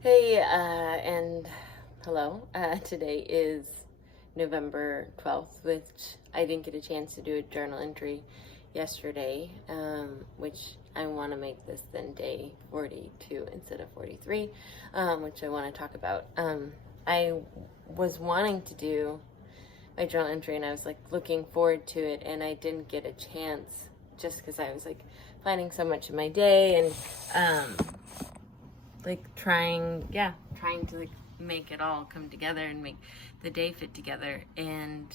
Hey, and hello. Today is November 12th, which I didn't get a chance to do a journal entry yesterday, which I want to make this then day 42 instead of 43, which I want to talk about. I was wanting to do my journal entry and I was like looking forward to it, and I didn't get a chance just because I was like planning so much of my day and, trying to like make it all come together and make the day fit together. And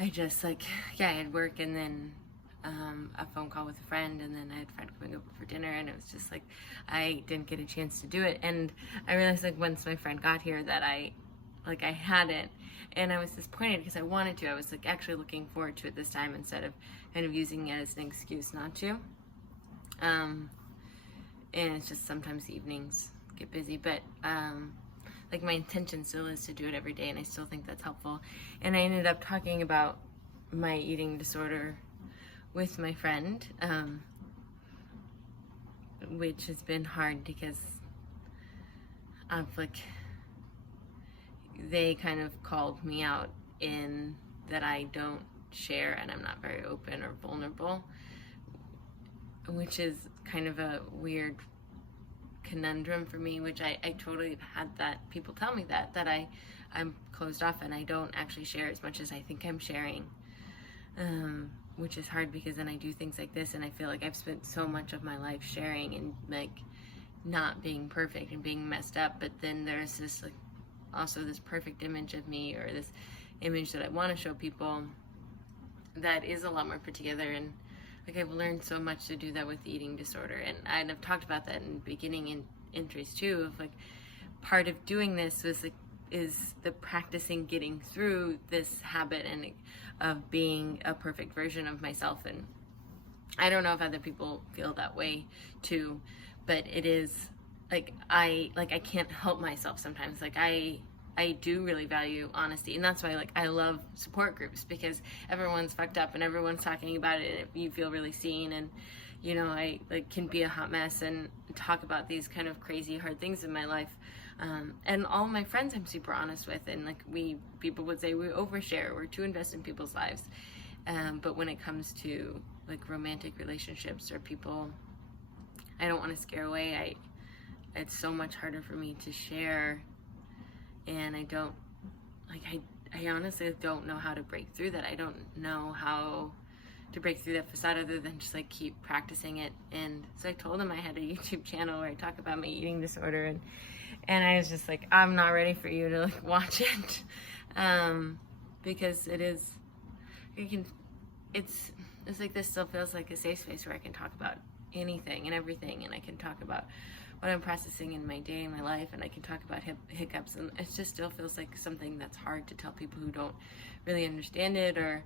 I just I had work, and then a phone call with a friend, and then I had a friend coming over for dinner, and it was just like I didn't get a chance to do it. And I realized like once my friend got here that I hadn't, and I was disappointed because I wanted to. I was like actually looking forward to it this time instead of kind of using it as an excuse not to. And it's just sometimes the evenings get busy, but like my intention still is to do it every day, and I still think that's helpful. And I ended up talking about my eating disorder with my friend, which has been hard because of they kind of called me out in that I don't share and I'm not very open or vulnerable, which is kind of a weird conundrum for me, which I totally had that people tell me that I'm closed off and I don't actually share as much as I think I'm sharing, which is hard because then I do things like this and I feel like I've spent so much of my life sharing and like not being perfect and being messed up, but then there's this like also this perfect image of me, or this image that I want to show people that is a lot more put together. And like I've learned so much to do that with the eating disorder, and I've talked about that in beginning in entries too, of like part of doing this was like is the practicing getting through this habit and of being a perfect version of myself. And I don't know if other people feel that way too, but it is like I can't help myself sometimes. Like I do really value honesty, and that's why like I love support groups, because everyone's fucked up and everyone's talking about it and you feel really seen. And you know, I like can be a hot mess and talk about these kind of crazy hard things in my life, and all my friends I'm super honest with, and like people would say we overshare, we're too invested in people's lives, but when it comes to like romantic relationships or people I don't want to scare away, it's so much harder for me to share. And I don't like I honestly don't know how to break through that. I don't know how to break through that facade other than just like keep practicing it. And so I told him I had a YouTube channel where I talk about my eating disorder, and I was just like, I'm not ready for you to like watch it, because it's like this still feels like a safe space where I can talk about anything and everything, and I can talk about what I'm processing in my day and my life, and I can talk about hiccups, and it just still feels like something that's hard to tell people who don't really understand it. Or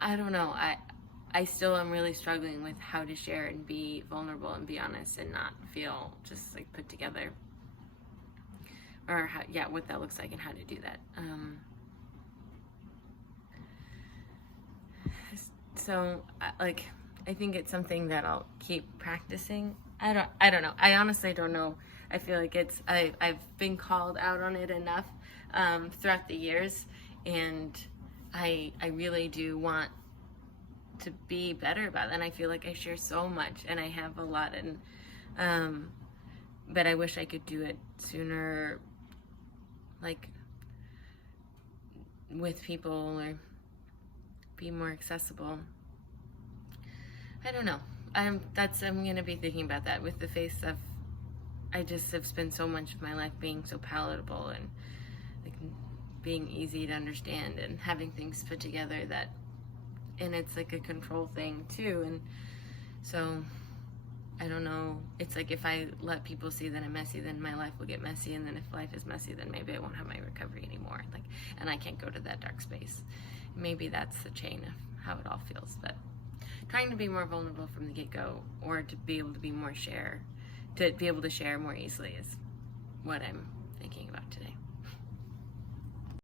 I don't know, I still am really struggling with how to share and be vulnerable and be honest and not feel just like put together, or how, what that looks like and how to do that. So I think it's something that I'll keep practicing. I don't know. I honestly don't know. I feel like I've been called out on it enough throughout the years, and I really do want to be better about it. And I feel like I share so much and I have a lot, and but I wish I could do it sooner, like with people, or be more accessible. I don't know. I'm gonna be thinking about that with the face of I just have spent so much of my life being so palatable and like being easy to understand and having things put together, that and it's like a control thing too. And so I don't know, it's like if I let people see that I'm messy, then my life will get messy, and then if life is messy, then maybe I won't have my recovery anymore, like, and I can't go to that dark space. Maybe that's the chain of how it all feels. But trying to be more vulnerable from the get-go, or to be able to be more to be able to share more easily, is what I'm thinking about today.